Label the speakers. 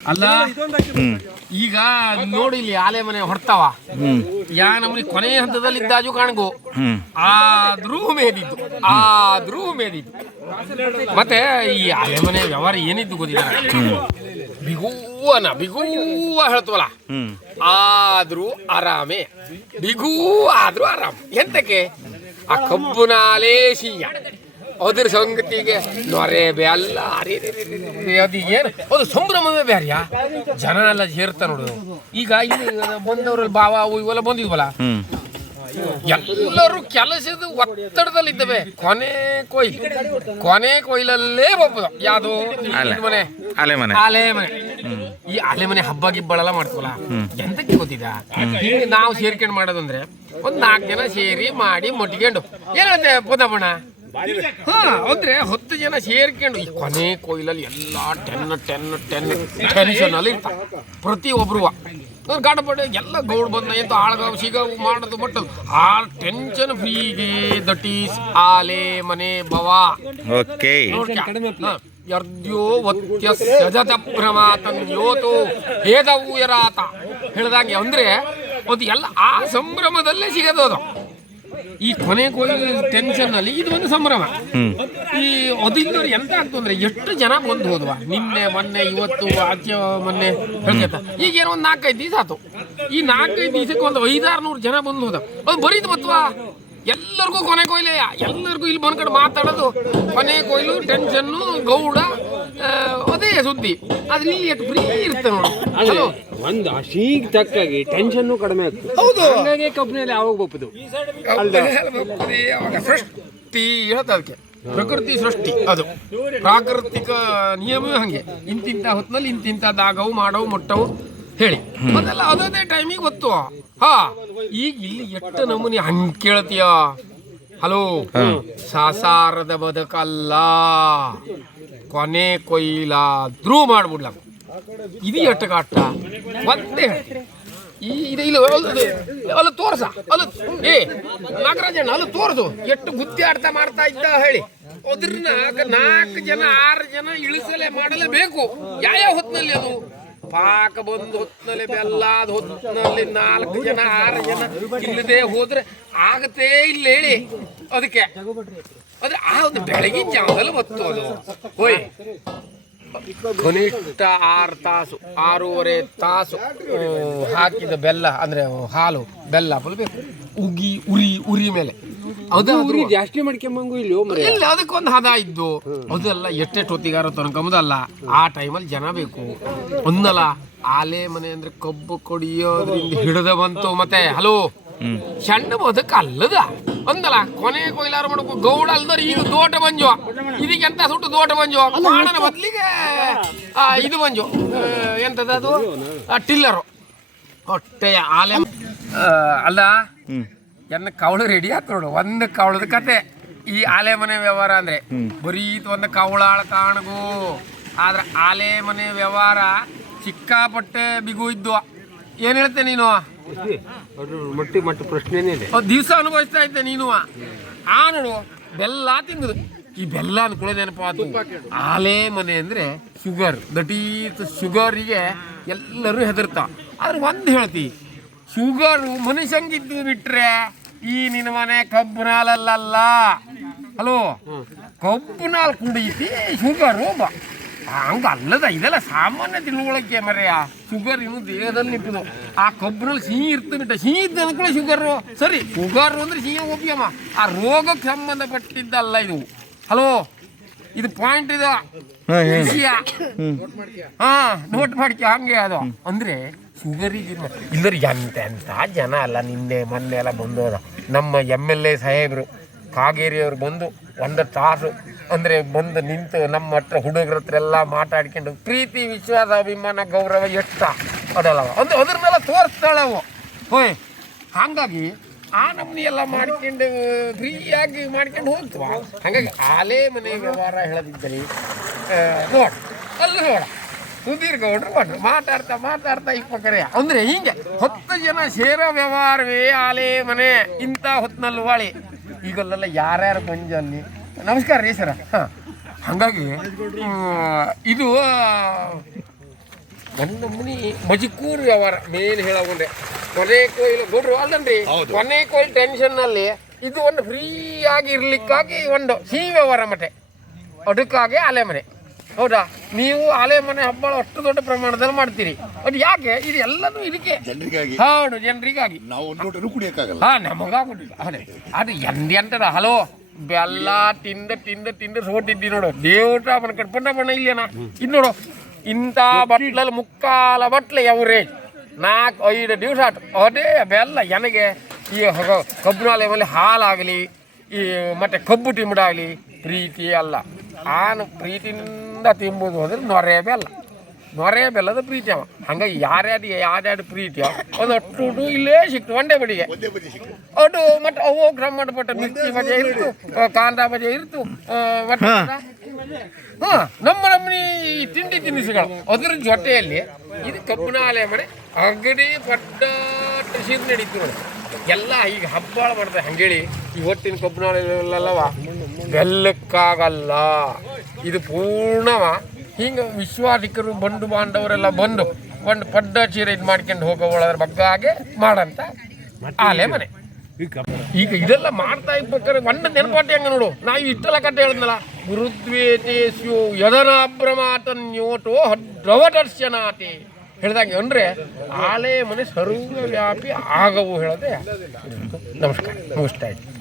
Speaker 1: ಅಲ್ಲ ಈಗ ನೋಡಿ ಇಲ್ಲಿ ಆಲೆ ಮನೆ ಹೊರತಾವ. ಯಾ ನಮ್ಗೆ ಕೊನೆಯ ಹಂತದಲ್ಲಿ ಇದ್ದಾಜು ಕಾಣ್ಗು. ಆದ್ರೂ ಮೇದಿದ್ದು ಆದ್ರೂ ಮೇದಿದ್ದು ಮತ್ತೆ ಈ ಆಲೆ ಮನೆ ವ್ಯವಹಾರ ಏನಿದ್ದು ಗೊತ್ತಿಲ್ಲ ಬಿಗುವನ ಬಿಗುವ ಹೇಳ್ತವಲ್ಲ. ಆದ್ರೂ ಆರಾಮೆ ಬಿಗೂ ಆದ್ರೂ ಆರಾಮ್. ಎಂತಕ್ಕೆ? ಆ ಕಬ್ಬುನಾಲೇಶೀಯ ಅದ್ರ ಸಂಗತಿಗೆ ನೊರೆ ಬೆಲ್ಲ ಅದು ಏನು ಅದು ಸಂಭ್ರಮವೇ ಬೇರೆಯಾ ಜನ ಎಲ್ಲ ಸೇರ್ತಾ ನೋಡು. ಈಗ ಇಲ್ಲಿ ಬಂದವರಲ್ಲಿ ಬಾವ ಅವು ಇವೆಲ್ಲ ಬಂದಿದ್ವಲ್ಲ? ಎಲ್ಲರೂ ಕೆಲಸದ ಒತ್ತಡದಲ್ಲಿದ್ದವೆ. ಕೊನೆ ಕೊಯ್ಲು. ಕೊನೆ ಕೊಯ್ಲಲ್ಲೇ ಹೋಗ್ಬೋದು ಯಾವುದು?
Speaker 2: ಅಲೆ.
Speaker 1: ಮನೆ
Speaker 2: ಅಲೆ ಮನೆ
Speaker 1: ಅಲೆ ಮನೆ ಈ ಅಲೆ ಮನೆ ಹಬ್ಬ ಗಿಬ್ಬಳೆಲ್ಲ ಮಾಡ್ತೀವಲ್ಲ ಎಂತಕ್ಕೆ ಗೊತ್ತಿದ? ಹಿಂಗೆ ನಾವು ಸೇರ್ಕೊಂಡು ಮಾಡೋದಂದ್ರೆ ಒಂದ್ ನಾಲ್ಕು ಜನ ಸೇರಿ ಮಾಡಿ ಮುಟ್ಕೊಂಡು. ಏನಂತೆ ಪುದಬಣ ಹಾ ಅಂದ್ರೆ ಹತ್ತು ಜನ ಸೇರ್ಕೊಂಡು ಈ ಕೊನೆ ಕೊಯ್ಲಲ್ಲಿ ಎಲ್ಲ ಟೆನ್ ಟೆನ್ ಟೆನ್ ಟೆನ್ಷನ್ ಅಲ್ಲಿ ಇರ್ತಾರೆ. ಪ್ರತಿ ಒಬ್ರು ಗಾಡಪಡೆ ಎಲ್ಲ ಗೌಡ್ ಬಂದ ಎಂತ ಆಳ್ಗಾವ್ ಸಿಗಾವು ಮಾಡೋದು ಬಟ್ ಆ ಟೆನ್ಷನ್ ಫ್ರೀಗೆ ದಟ್ ಈಸ್ ಆಲೆ ಮನೆ ಬವಾ
Speaker 2: ಓಕೆ
Speaker 1: ಯರ್ದ್ಯೋ ವತ್ಯಸ್ಯಜತ ಪ್ರಮಾತನ್ ಯೋತು ಹೇದವು ಯರಾತ. ಹೇಳ್ದಂಗೆ ಅಂದ್ರೆ ಒಂದು ಎಲ್ಲ ಆ ಸಂಭ್ರಮದಲ್ಲೇ ಸಿಗೋದು ಅದು. ಈ ಕೊನೆ ಕೊಯ್ಲು ಟೆನ್ಷನ್ ಅಲ್ಲಿ ಇದು ಒಂದು ಸಂಭ್ರಮ. ಈ ಅದಿಲ್ಲದವ್ರು ಎಂತ ಆಗ್ತು ಅಂದ್ರೆ ಎಷ್ಟು ಜನ ಬಂದು ಹೋದ್ವ? ನಿನ್ನೆ ಮೊನ್ನೆ ಇವತ್ತು ಆಚೆ ಮೊನ್ನೆ ಹೇಳ್ಕೇತ ಈಗ ಏನೋ ಒಂದು ನಾಲ್ಕೈದು ದಿವಸ ಆತು. ಈ ನಾಲ್ಕೈದು ದಿವಸಕ್ಕೆ ಒಂದು ಐದಾರು ನೂರು ಜನ ಬಂದು ಹೋದ. ಅದು ಬರೀದ್ ಬತ್ವಾ? ಎಲ್ಲರಿಗೂ ಕೊನೆ ಕೊಯ್ಲೆ. ಎಲ್ಲರಿಗೂ ಇಲ್ಲಿ ಬಂದ್ಕಡೆ ಮಾತಾಡೋದು. ಕೊನೆ ಕೊಯ್ಲು ಟೆನ್ಷನ್ನು ಗೌಡ ಅದೇ ಸುದ್ದಿ. ಅದ್ರಲ್ಲಿ ಫ್ರೀ ನೋಡಿ. ಹಲೋ
Speaker 3: ಒಂದು ಅಶೀಗ್ ತಕ್ಕಾಗಿ ಟೆನ್ಷನ್ ಕಡಿಮೆ ಆಗ್ತದೆ.
Speaker 1: ಹೌದು.
Speaker 3: ಹಾಗಾಗಿ ಕಂಪ್ನಿಯಲ್ಲಿ ಯಾವಾಗ ಬಪ್ಪದು?
Speaker 1: ಅವಾಗ ಸೃಷ್ಟಿ ಹೇಳ್ತಾ ಅದಕ್ಕೆ. ಪ್ರಕೃತಿ ಸೃಷ್ಟಿ ಅದು. ಪ್ರಾಕೃತಿಕ ನಿಯಮ ಹಂಗೆ. ಇಂತಿಂತ ಹೊತ್ತಿನಲ್ಲಿ ಇಂತಿಂತ ದಾಗವು ಮಾಡವು ಮೊಟ್ಟವು ಹೇಳಿ. ಅದೆಲ್ಲ ಅದೇ ಟೈಮಿಗೆ ಗೊತ್ತು. ಹಾ. ಈಗ ಇಲ್ಲಿ ಎಷ್ಟು ನಮೂನಿ ಹಂಗ್ ಕೇಳ್ತೀಯ? ಹಲೋ. ಸಾಸಾರದ ಬದುಕಲ್ಲ. ಕೊನೆ ಕೊಯ್ಲಾದ್ರೂ ಮಾಡ್ಬಿಡ್ಲ ಇದು ಎಷ್ಟು ಕಾಟ ಮತ್ತೆ. ಈ ಇದು ಅಲ್ಲ ತೋರ್ಸ ಅಲ್ಲ ಏ, ನಾಗರಾಜಣ್ಣ ಅಲ್ಲ ತೋರ್ಸು. ಎಷ್ಟು ಗುತ್ತಿ ಆಡ್ತಾ ಮಾಡ್ತಾ ಇದ್ದ ಹೇಳಿ. ಅದ್ರನ್ನ ನಾಲ್ಕು ಜನ, ಆರು ಜನ ಇಳಿಸಲೇ ಮಾಡಲೇಬೇಕು. ಯಾವ ಹೊತ್ತಿನಲ್ಲಿ ಅದು? ಪಾಕ ಬಂದು ಹೊತ್ತಿನಲ್ಲಿ ಬೆಲ್ಲಾದ ಹೊತ್ತಿನಲ್ಲಿ ನಾಲ್ಕು ಜನ, ಆರು ಜನ ಇಲ್ಲದೆ ಹೋದ್ರೆ ಆಗತ್ತೇ ಇಲ್ಲ ಹೇಳಿ. ಅದಕ್ಕೆ. ಆದ್ರೆ ಆ ಒಂದು ಬೆಳಗಿನ ಜಾವದಲ್ಲಿ ಹೊತ್ತು ಅದು ಹೋಯ್. ಕನಿಷ್ಠ ಆರು ತಾಸು ಆರೂವರೆ ತಾಸು ಹಾಕಿದ ಬೆಲ್ಲ ಅಂದ್ರೆ ಹಾಲು ಬೆಲ್ಲ ಫುಲ್ ಬೇಕು. ಉಗಿ ಉರಿ ಉರಿ ಮೇಲೆ. ಅದು
Speaker 3: ಉರಿ ಜಾಸ್ತಿ ಮಾಡ್ಕೊಂಬಂಗು ಇಲ್ಲಿ
Speaker 1: ಇಲ್ಲ ಅದಕ್ಕೊಂದು ಹದ ಇದ್ದು. ಅದೆಲ್ಲ ಎಷ್ಟೆಷ್ಟು ಹೊತ್ತಿಗಾರ ತನಕಂಬುದಲ್ಲ. ಆ ಟೈಮಲ್ಲಿ ಜನ ಬೇಕು. ಒಂದಲ್ಲ ಆಲೆ ಮನೆ ಅಂದ್ರೆ ಕಬ್ಬು ಕೊಡಿಯೋದ್ರಿಂದ ಹಿಡಿದ ಬಂತು ಮತ್ತೆ. ಹಲೋ? ಸಣ್ಣ ಅದಕ್ಕೆ ಅಲ್ಲದ? ಒಂದಲ್ಲ ಕೊನೆ ಕೊಯ್ಲಾರ ಮಾಡಬೇಕು. ಗೌಡ ಅಲ್ದರ್ ಈಗ ದೋಟ ಬಂಜು ಇದಕ್ಕೆ ಎಂತ ಸುಟ್ಟು ದೋಟ ಬಂಜು ಮಾಡನ ಬದ್ಲಿಗೆ ಆ, ಇದು ಬಂಜು ಎಂತದ ಅದು? ಟಿಲ್ಲರು. ಹೊಟ್ಟೆಯ ಆಲೆ. ಅಲ್ಲ ಎನ್ನ ಕವಳು ರೆಡಿ ಆತ್ ನೋಡು. ಒಂದು ಕವಳದ ಕತೆ. ಈ ಆಲೆ ಮನೆ ವ್ಯವಹಾರ ಅಂದ್ರೆ ಬರೀ ಇದು ಒಂದು ಕವಳಾಳ ಕಾಣಗು. ಆದ್ರೆ ಆಲೆ ಮನೆ ವ್ಯವಹಾರ ಸಿಕ್ಕಾಪಟ್ಟೆ ಬಿಗು ಇದ್ದು ಏನ್ ಹೇಳ್ತೆ ನೀನು?
Speaker 3: ಮಟ್ಟಿ ಮಟ್ಟ ಪ್ರಶ್ನೆನೇ ಇದೆ.
Speaker 1: ದಿವಸ ಅನುಭವಿಸ್ತಾ ಇದ್ದೆ ನೀನು. ಆ ನೋಡು ಬೆಲ್ಲ ತಿಂದದು ಈ ಬೆಲ್ಲ ಅನ್ಕೊಳ್ಳೋದೇನಪ್ಪ ಅದು ಆಲೆ ಮನೆ ಅಂದ್ರೆ ಶುಗರ್ ದಟ್ ಈಸ್ ಶುಗರಿಗೆ ಎಲ್ಲರೂ ಹೆದರ್ತಾ. ಆದ್ರೆ ಒಂದು ಹೇಳ್ತಿ ಶುಗರ್ ಮನುಷ್ಯಂಗಿದ್ದು ಬಿಟ್ರೆ ಈ ನಿನ್ನ ಮನೆ ಕಬ್ಬು ನಾಲಲ್ಲ ಹಲೋ ಕಬ್ಬು ನಾಲ್ ಕುಡಿಯಿತಿ ಶುಗರು ಬ. ಹಂಗ ಅಲ್ಲದ ಇದೆಲ್ಲ ಸಾಮಾನ್ಯ ತಿಳುವಳಕ್ಕೆ ಮರೆಯ ಶುಗರ್ ಇನ್ನು ದೇಹದಲ್ಲಿ ನಿಂತಿದ್ದು ಆ ಕಬ್ಬಿನಲ್ಲಿ ಸಿಹಿ ಇರ್ತದೆ ಸಿಹಿ ಇದ್ದ ಅನ್ಕೊಳ್ಳಿ ಶುಗರು ಸರಿ ಶುಗರ್ ಅಂದ್ರೆ ಸಿಹಿ ಒಪ್ಪಿಯಮ್ಮ ಆ ರೋಗಕ್ಕೆ ಸಂಬಂಧಪಟ್ಟಿದ್ದಲ್ಲ ಇದು. ಹಲೋ ಇದು ಪಾಯಿಂಟ್ ಇದು. ವಿಷಯ. ಹಾ ನೋಟ್ ಮಾಡ್ಕೊ ಹಂಗೆ ಅದು. ಅಂದ್ರೆ ಶುಗರಿಗೆ ಇಲ್ಲರಿ ಎಂತ ಎಂತ ಜನ ಅಲ್ಲ ನಿನ್ನೆ ಮೊನ್ನೆ ಎಲ್ಲ ಬಂದೋದ. ನಮ್ಮ ಎಂ ಎಲ್ ಎ ಸಾಹೇಬ್ರು ಕಾಗೇರಿಯವರು ಬಂದು ಒಂದು ತಾಸು ಅಂದ್ರೆ ಬಂದು ನಿಂತು ನಮ್ಮ ಹತ್ರ ಹುಡುಗರ ಹತ್ರ ಎಲ್ಲ ಮಾತಾಡ್ಕೊಂಡು, ಪ್ರೀತಿ, ವಿಶ್ವಾಸ, ಅಭಿಮಾನ, ಗೌರವ ಎಷ್ಟ? ಅದಲ್ಲ. ಒಂದು ತೋರಿಸ್ತಾಳೆ ತೋರಿಸ್ತಾಳವು ಹೋಯ್, ಹಾಗಾಗಿ ಆ ನಮ್ನಿ ಎಲ್ಲ ಮಾಡ್ಕೊಂಡು, ಫ್ರೀಯಾಗಿ ಮಾಡ್ಕೊಂಡು ಹೋಗ್ತವ? ಹಾಗಾಗಿ ಆಲೇ ಮನೆ ವ್ಯವಹಾರ ಹೇಳದಿದ್ದರೆ ನೋಡ, ಅಲ್ಲಿ ನೋಡ. ಸುಧೀರ್ ಗೌಡ್ರು ಕೊಟ್ರು ಮಾತಾಡ್ತಾ ಮಾತಾಡ್ತಾ ಇಪ್ಪಕರೆ ಅಂದ್ರೆ ಹಿಂಗೆ ಹತ್ತು ಜನ ಸೇರೋ ವ್ಯವಹಾರವೇ ಆಲೆ ಮನೆ, ಇಂಥ ಹೊತ್ತಿನಲ್ಲಿ ವಾಳಿ ಈಗಲ್ಲೆಲ್ಲ ಯಾರ್ಯಾರು ಬಂಜಲ್ಲಿ ನಮಸ್ಕಾರ ರೀ ಸರ. ಹಾಂ. ಹಾಗಾಗಿ ಇದು ನನ್ನ ಮುನಿ ಮಜಿಕೂರು ವ್ಯವಹಾರ ಮೇನ್ ಹೇಳೋಕೊಂಡೆ ಕೊನೆ ಕೊಯ್ಲು ಗೌಡ್ರು ಅಲ್ಲನ್ರಿ. ಕೊನೆ ಕೊಯ್ಲು ಟೆನ್ಷನ್ನಲ್ಲಿ ಇದು ಒಂದು ಫ್ರೀ ಆಗಿ ಇರ್ಲಿಕ್ಕಾಗಿ ಒಂದು ಸಿಹಿ ವ್ಯವಹಾರ ಮಠೆ. ಅದಕ್ಕಾಗಿ ಆಲೆ ಮನೆ. ಹೌದಾ? ನೀವು ಆಲೆ ಮನೆ ಹಬ್ಬ ಅಷ್ಟು ದೊಡ್ಡ ಪ್ರಮಾಣದಲ್ಲಿ ಮಾಡ್ತೀರಿ. ಅದು ಯಾಕೆ? ಇದು ಎಲ್ಲದೂ ಇದಕ್ಕೆ.
Speaker 2: ಜನರಿಗಾಗಿ.
Speaker 1: ಹೌದು ಜನರಿಗಾಗಿ.
Speaker 2: ನಾವು ಕುಡಿಯಕ್ಕಾಗಲ್ಲ.
Speaker 1: ಹಾ ನಮಗಾಗುದಿಲ್ಲ. ಅದೇ. ಅದು ಎಂದ ಅಂತದ ಹಲೋ? ಬೆಲ್ಲ ತಿಂದ ತಿಂದ ತಿಂದ ಸೋಟಿದ್ದಿ ನೋಡು. ದೇವ್ರ ಅವನ ಕಟ್ಕೊಂಡ ಬಣ್ಣ ಇಲ್ಲೇನ ಇದು ನೋಡು, ಇಂಥ ಬಟ್ಲಲ್ಲಿ ಮುಕ್ಕಾಲ ಬಟ್ಲೆ ಯಾವ್ರೇ? ನಾಲ್ಕು, ಐದು ದಿವಸ ಆಯ್ತು. ಅದೇ ಬೆಲ್ಲ ನನಗೆ ಈ ಕಬ್ಬಿನಾಲೆ ಮೇಲೆ ಹಾಲಾಗಲಿ, ಈ ಮತ್ತೆ ಕಬ್ಬು ತಿಂಬುಡಾಗಲಿ ಪ್ರೀತಿ ಅಲ್ಲ. ಆನು ಪ್ರೀತಿಯಿಂದ ತಿಂಬುದು ಹೋದ್ರೆ ನೊರೆ ಬೆಲ್ಲ. ನೊರೆ ಬೆಲ್ಲದ ಪ್ರೀತಿ ಅವ. ಹಂಗಾಗಿ ಯಾರ್ಯಾರು ಯಾರ್ಯಾರು ಪ್ರೀತಿ ಒಂದು ಅಷ್ಟು ಇಲ್ಲೇ ಸಿಕ್ತು ಒಂದೇ ಬಡಿಗೆ. ಅಡು ಮತ್ತೆ ಅವು ಕ್ರಮ ಪಟ್ಟ ಮಿರ್ಚಿ ಬಜೆ ಇರ್ತು ಕಾಂದ ಬಜೆ ಇರ್ತು ಹ. ನಮ್ಮ ನಮ್ಮನಿ ಈ ತಿಂಡಿ ತಿನಿಸುಗಳು. ಅದ್ರ ಜೊತೆಯಲ್ಲಿ ಇದು ಕಬ್ಬಿನಾಲೆ ಮಾಡಿ ಅಗಡಿ ಪಟ್ಟ ಶೀತ ನಡೀತು ನೋಡಿ. ಎಲ್ಲ ಈಗ ಹಬ್ಬ ಮಾಡ್ತಾರೆ ಹಂಗೇಳಿ ಇವತ್ತಿನ ಕಬ್ಬಿನ ಕಬ್ಬಿನಾಲೆಲ್ಲವ ಬೆಲ್ಲಕ್ಕಾಗಲ್ಲ. ಇದು ಪೂರ್ಣವ ಹಿಂಗೆ ವಿಶ್ವಾಸಿಕರು ಬಂಧು ಬಾಂಧವರೆಲ್ಲ ಬಂದು ಒಂದು ಪಡ್ಡ ಚೀರೆ ಇದು ಮಾಡ್ಕೊಂಡು ಹೋಗೋದ್ರ ಬಗ್ಗೆ ಬಗ್ಗೆ ಮಾಡಂತ ಆಲೆ ಮನೆ. ಈಗ ಇದೆಲ್ಲ ಮಾಡ್ತಾ ಇರ್ಬೇಕಾದ್ರೆ ಒಂದು ನೆನಪಾಟಿ ಹಂಗ ನೋಡು. ನಾ ಇಷ್ಟೆಲ್ಲ ಕಟ್ಟ ಹೇಳಿದ್ನಲ್ಲ. ಗುರುದ್ವೇತೇಸ್ಯು ಯದನಾಭ್ರಮಾತನ್ಯೋಟೋ ದ್ರವದರ್ಶನಾತಿ ಹೇಳಿದಾಗ ಅಂದರೆ ಆಲೆ ಮನೆ ಸರ್ವವ್ಯಾಪಿ ಆಗವು ಹೇಳದೆ. ನಮಸ್ಕಾರ. ಮುಗಿಸ್ತಾ ಇದ್ದೀನಿ.